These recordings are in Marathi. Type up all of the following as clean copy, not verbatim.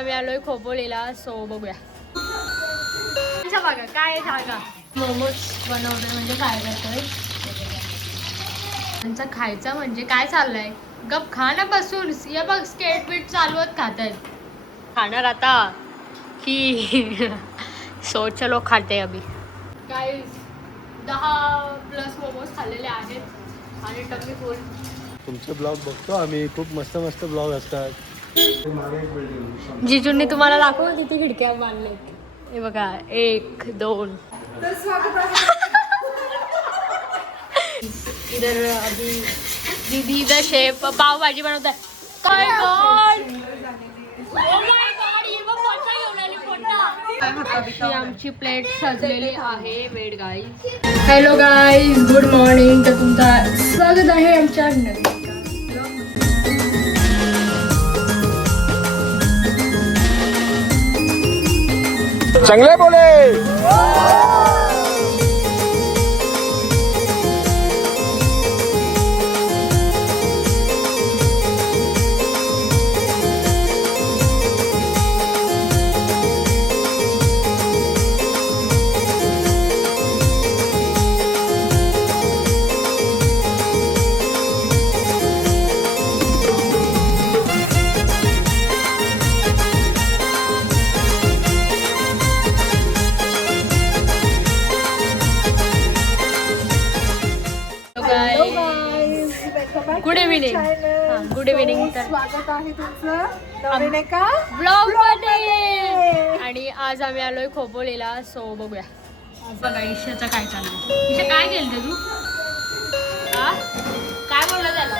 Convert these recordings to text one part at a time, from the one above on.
आम्ही आलोय खोपोलीला, सो बघूया. बघा काय सांगा, मोमोज बनवतोय म्हणजे काय करतोय त्यांचा खायचा म्हणजे काय चाललंय. गप खाणं बसून या बघ स्केट बीट चालवत खातायत. खाणार आता की सो चलो खाते अभी. काय 10+ मोमोज खाल्लेले आहेत आणि टम्मी फुल. तुमचे ब्लॉग बघतो आम्ही, खूप मस्त मस्त ब्लॉग असतात. जिजूंनी तुम्हाला दाखव किती खिडक्या बांधल्यात. हे बघा 1 2. इधर अभी दीदी इधर शेफ पाव भाजी बनवताय. काय गॉड, ओ माय गॉड, ही बघ पोटा घेऊन आली पोटा. ही आमची प्लेट सजलेली आहे. Wait guys, hello guys, good morning. तर तुमचं स्वागत आहे आमच्या चांगले बोले. Good evening. Good evening. स्वागत आहे तुमचं नवीन एका ब्लॉग मध्ये. आणि आज आम्ही आलोय खोपोलीला, सो बघूया. बघा ईशाचं काय चाललंय. ईशा काय केलं तू? हा काय बोलला त्याला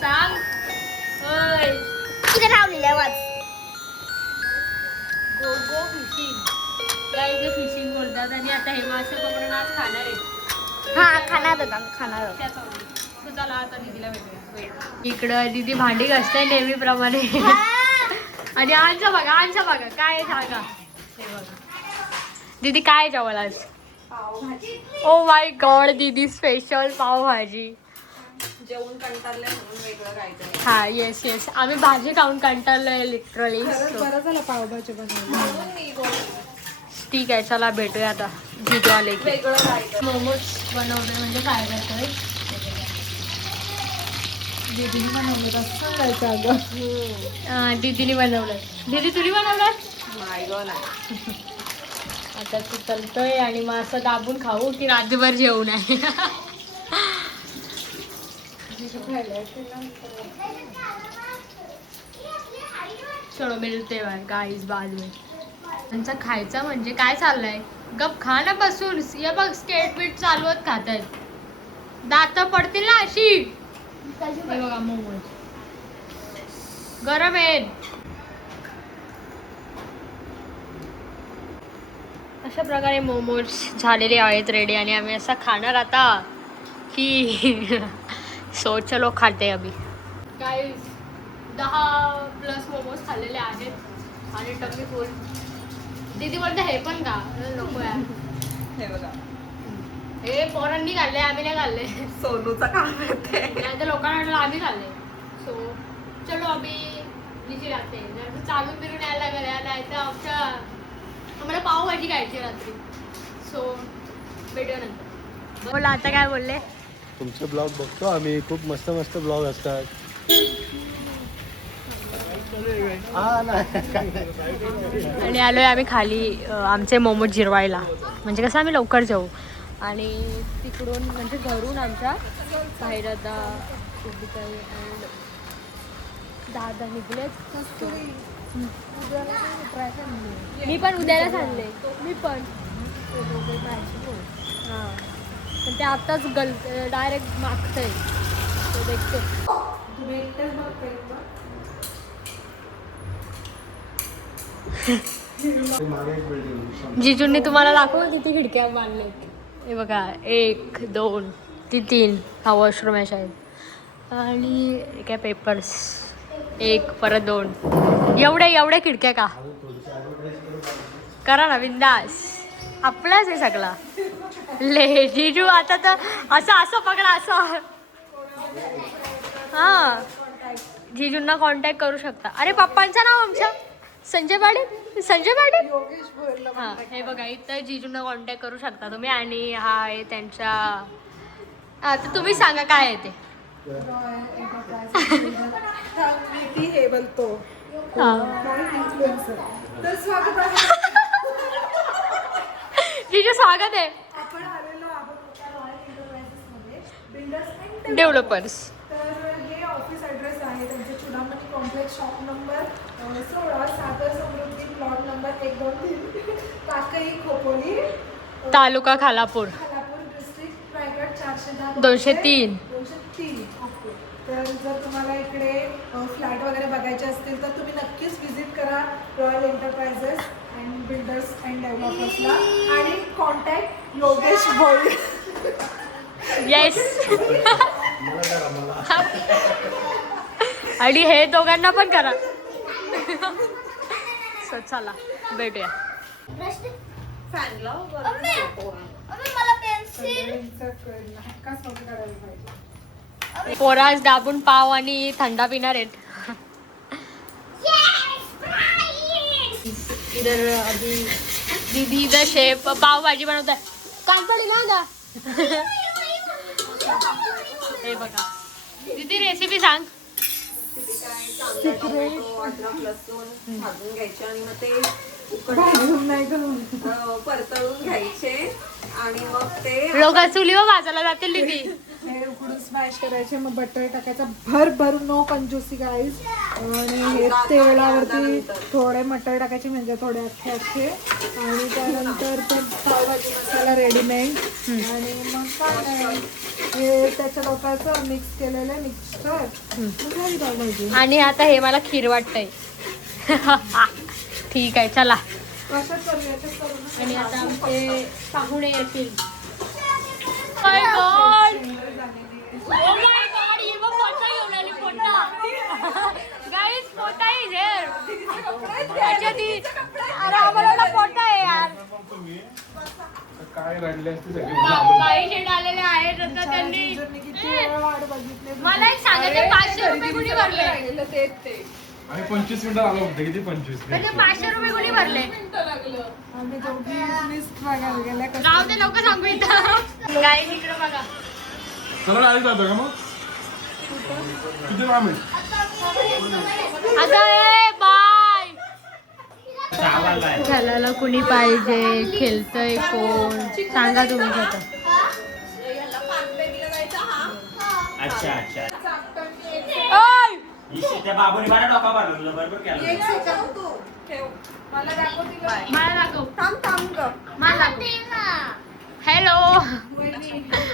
सांग. होय कुठे लावलेल्या वाच गो गो फिशिंग. काय इथे फिशिंग बोलतात. आणि आता हे मासे पकडून आज खाणार आहे. हा खाणार चला आता दीदीला भेटूया. इकडं दीदी भांडी घासते नेहमीप्रमाणे. आणि आमचं बघा काय सांगा. हे बघा दीदी काय जेवल आज. ओ माय गॉड, दीदी स्पेशल पावभाजी. जेवण कंटाळले म्हणून वेगळं काहीतरी. हा येस येस, आम्ही भाजी खाऊन कंटाळलोय लिटरली. बरं झालं पावभाजी बनवली. ठीक आहे, चला भेटूया आता जिजू आले की. वेगळं काहीतरी. मोमोज बनवतोय म्हणजे काय करतोय. दीदीने बनवलं असं करायचं अगं. दीदीने बनवलं. दीदी तुझी बनवलं. नाही गं नाही. आता तू चलतोय आणि मग असं दाबून खाऊ की रात्रभर जेवू नये. चलो मिळते गाईज बाद में. त्यांचा खायचा म्हणजे काय चाललंय. गप खाणं बसून या बघ स्केट बीट चालवत खातायत. दात पडतील ना अशी. हे बघा मोमोज गरम आहेत. अशा प्रकारे मोमोज झालेले आहेत रेडी. आणि आम्ही असं खाणार आता की सो चलो खाते अभी. काय 10+ मोमोज खाल्लेले आहेत आणि टम्मी फुल. दीदी बोलते हे पण का नको यार. हे बघा हे पोरांनी खाल्ले, आम्ही नाही खाल्ले. सोनूचा काम येते. नाही तर लोकांना वाटलं आम्ही खाल्ले. सो चलो अभी नीचे राहते. जर चालून फिरून यायला लागल्या नाही तर आम्हाला पावभाजी खायची रात्री. सो भेटूया नंतर. बोला आता काय बोलले. तुमचे ब्लॉग बघतो आम्ही, खूप मस्त मस्त ब्लॉग असतात. आणि आलोय आम्ही खाली आमचे मोमोज जिरवायला. म्हणजे कसं आम्ही लवकर जाऊ. आणि तिकडून म्हणजे घरून आमच्या बाहेर आता दादा निघलेच. मी पण उद्याला चालले. मी पण हां, पण ते आत्ताच डायरेक्ट मागतंय. तो देखते. जिजूंनी तुम्हाला दाखव किती खिडक्या बांधल्यात. हे बघा 1 2 3 हा वॉशरूम आहे शायद. आणि काय पेपर्स 1 परत 2. एवढ्या खिडक्या का. करा ना बिंदास, आपलाच आहे सगळा. ले जिजू आता तर असं पकडा असं. हा जीजूंना कॉन्टॅक्ट करू शकता. अरे पप्पांचं नाव आमच्या संजय पाटील. संजय पाटील हा हे बघा इथं जीजूंना कॉन्टॅक्ट करू शकता तुम्ही. आणि हा आहे त्यांच्या आता तुम्ही सांगा काय आहे ते. हे बोलतो जीजू स्वागत आहे. आपण आलेलो आहोत रॉयल एंटरप्राइजेसमध्ये डेव्हलपर्स. तर हे ऑफिस ॲड्रेस आहे त्यांचे चुडामणी कॉम्प्लेक्स शॉप नंबर 16 सागर समृद्धी प्लॉट नंबर 123 काकई खोपोली तालुका खालापूर खालापूर डिस्ट्रिक्ट रायगड 410 203. 203. ओके. तर जर तुम्हाला इकडे फ्लॅट वगैरे बघायचे असतील तर तुम्ही नक्कीच व्हिजिट करा royal enterprises and builders and डेव्हलपर्सला. आणि कॉन्टॅक्ट योगेश भोळे. येस. आणि हे दोघांना पण करा. चला भेटूया. फॅन लाव पोरास दाबून पाव आणि थंडा पिणार आहेत. इधर अभी दीदी इधर शेफ पाव भाजी बनवत आहे. कान पडली ना गा. हे बघा दीदी रेसिपी सांग. अद्रक लसूण भाजून घ्यायचे आणि मग ते परतळून घ्यायचे आणि मग ते लोक चुलीवर भाजायला जातील दीदी. हे उकडून स्मॅश करायचे. मग बटर टाकायचं भर नो कंजूसी गाईज. आणि हे तेलावरती थोडे मटर टाकायचे म्हणजे थोडे अख्खे अख्खे. आणि त्यानंतर ते पावभाजी मसाला रेडीमेड. आणि मग काय नाही हे त्याच्या डोक्याचं मिक्स केलेलं मिक्सचर झाली पावभाजी. आणि आता हे मला खीर वाटतंय. ठीक आहे चला. आणि आता आमचे पाहुणे येतील. My God! Oh my God! ये बघ पोटा घेऊन आली पोटा. Guys, पोटा is here. अच्छा दी. अरे आम्हाला एवढा पोटा आहे यार. काय रडले असते बाई शेड आलेले आहेत आता त्यांनी. मला एक सांगा ते 500 रुपये कुणी भरले. आम्ही 25 मिनिटात आलो होतो. किती 25 म्हणजे 500 रुपये कुणी भरले. आम्ही दोघी स्ट्रगल गेल्या. राव ते लोक सांगू इथं. काय इकडं बघा. चला गाडी जातो का मग किती लांब आहे. आता ए बाय. खेळायला कुणी पाहिजे. खेळतय कोण सांगा तुम्ही आता. अच्छा अच्छा ओय त्या बाबूने मला डोका भरलं बरोबर केलं. मला दाखव तिला. मला दाखव. थांब ग. मला दाखव. हॅलो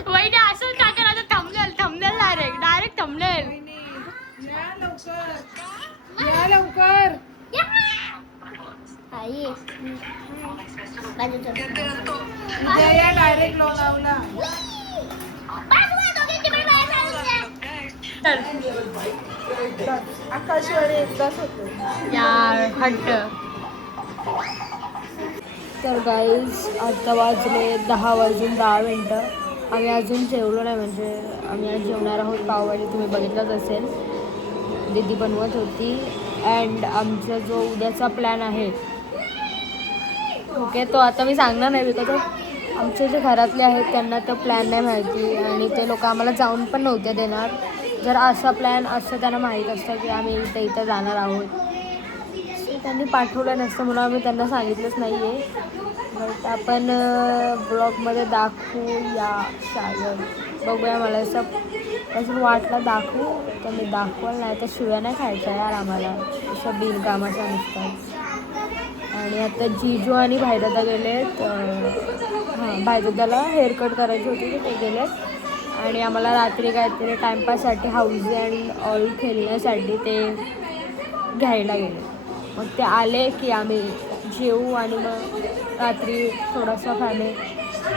वहिनी असं टाका आता. Thumbnail direct thumbnail. या लवकर. उद्या या डायरेक्ट लोणावला. आकाशवाणी एकदाच होतो यार हट्ट. तर गाईज आता वाजले 10:10 आम्ही अजून जेवलो नाही. म्हणजे आम्ही आज जेवणार आहोत पावभाजी. तुम्ही बघितलंच असेल दीदी बनवत होती. अँड आमचा जो उद्याचा प्लॅन आहे ओके तो आता मी सांगणार नाही. बिकॉज आमचे जे घरातले आहेत त्यांना तो प्लॅन नाही माहिती. आणि ते लोक आम्हाला जाऊन पण नव्हते देणार. जर असा प्लॅन असं त्यांना माहीत असतं की आम्ही इथं जाणार आहोत सो त्यांनी पाठवलं नसतं म्हणून आम्ही त्यांना सांगितलंच नाही आहे. बट आपण ब्लॉगमध्ये दाखवूया शायद. बघूया. मला असं वाटलं दाखवू तर मी दाखवाल. नाही तर शिव्या नाही खायच्या यार आम्हाला. असं बिनकामाच्या नसतात. आणि आता जीजू आणि भाईदादा गेलेत. हां भाईदादाला हेअरकट करायची होती ते गेलेत. आणि आम्हाला रात्री काहीतरी टाईमपाससाठी हाऊस अँड ऑल खेळण्यासाठी ते घ्यायला गेले. मग ते आले की आम्ही जेवू आणि मग रात्री थोडासा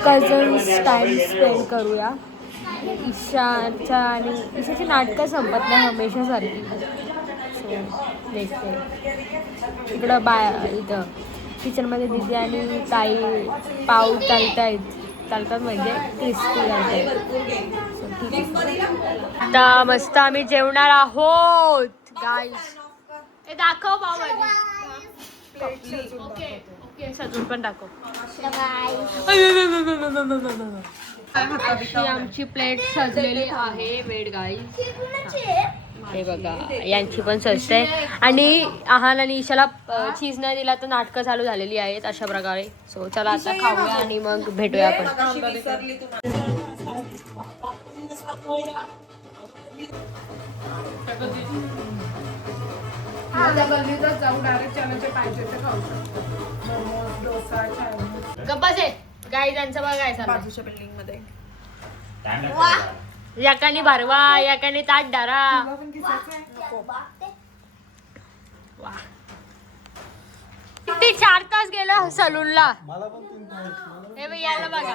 कझन्स टाईम स्पेंड करूया. ईशाच्या आणि ईशाची नाटकं संपत नाही हमेशासारखी. सो देखते इकडं इथं किचनमध्ये दीदी आणि ताई पाव तळतात म्हणजे क्रिस्पी घालतात. आता मस्त आम्ही जेवणार आहोत. गाईज हे दाखव पावभाजी. प्लेट सजून ओके दाखवते. ओके सजून पण दाखव. हाताबीता ही आमची प्लेट सजलेली आहे वेड गाईज. हे बघा यांची पण सजते आणि आहान आणि ईशाला चीज नाही दिला तर नाटकं चालू झालेली आहेत अशा प्रकारे. सो चला आता खाऊया आणि मग भेटूया आपण. माझ्या गल्लीतच जाऊ डायरेक्ट चण्याचे पाहिजे ते खाऊ शकतो. मोमोज, डोसा, चायनीज. गप्पाच आहे गाईज यांचं बघा काय चाललंय. बाजूच्या बिल्डिंग मध्ये याकाने भरवा याकाने ताट डारा. तुला पण किसायचं आहे? नको. वा. किती 4 तास गेलं सलूनला. हे बघ याला बघा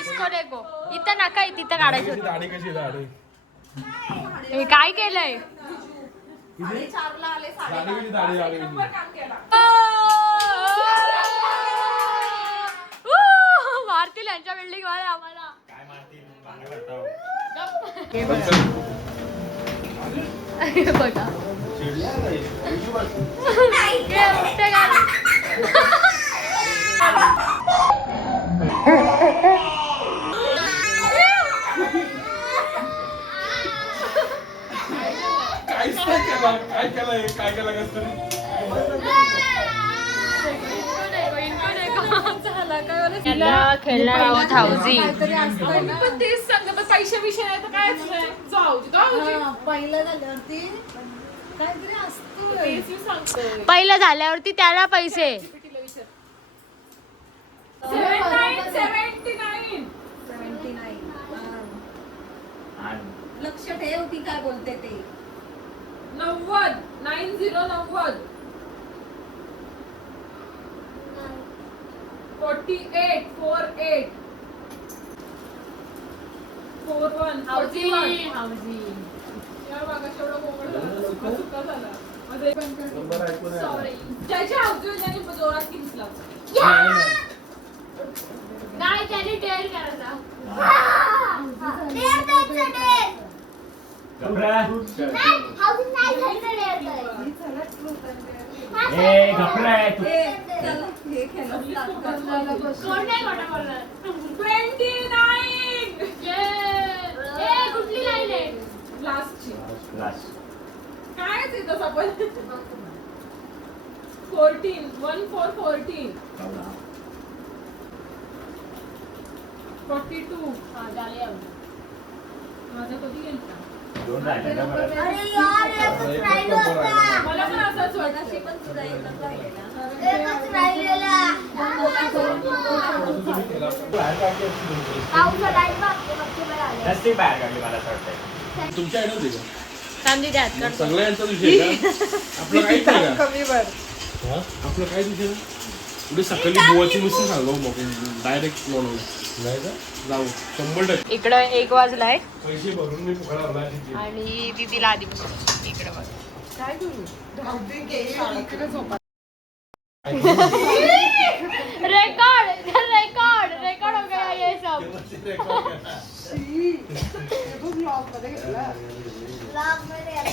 इसको देखो. इथं नका तिथं काढायचं होतं. दाढी कशी दाढी हे काय केलंय. दाढी कशी दाढी दाढी मारतील यांच्या बिल्डिंग वाले आम्हाला. काय मारतील मागे भरताव. हे बघा. हे बघा. हे उलटे गाणे. काहीच नाही केलं काय केलं काय केलं कसं खेळणार आहोत हाऊजी. काहीतरी असतंय ना. तेच सांगत पैसे विषय नाही तर काय जाऊ हा, पहिलं झाल्यावरती काहीतरी असतंय. सांगतोय पहिलं झाल्यावरती त्याला पैसे. 79. 79. लक्ष ठेव ती काय बोलते ते 90 48 48 48 41 41 या बघा केवढं मोकळं झालं. सुका झाला. मध्ये सॉरी ज्याच्या हावजी त्याने जोरात किंचला. नाही त्याने डेअर करायचा. गप्रा. हे ए गप्रा आहे तू. हे खेळत कोण नाही खोटं बोलणार. 29 ए कुठली लाईन आहे. लास्टची लास्ट. काय तिथं आपण 14 14 42 हा झाले आहोत. माझं कधी गेलता दोन राहिले ना परत. मला पण असंच वाटतं. पण तुझा एकच राहिलेला नसते बाहेर काढली मला असं वाटतंय. तुमच्या आयडिया होती का चांदी द्या मग सगळ्यांचा विषय का आपलं काहीच नाही का कमी वर. आपलं काहीच विषय नाही. पुढे सकाळी बुवाची मिस्टर सांगा मग डायरेक्ट लोन नाही का जाऊ 100%. इकडं 1 वाजलाय पैसे भरून मी फुकट आला आणि दीदीला आधीपासून इकडे बघ. काय करू? राहू दे, घे, इकडे झोपा. रेकॉर्ड हो गया ये सब. शी. हे बघ vlog मध्ये घेतला.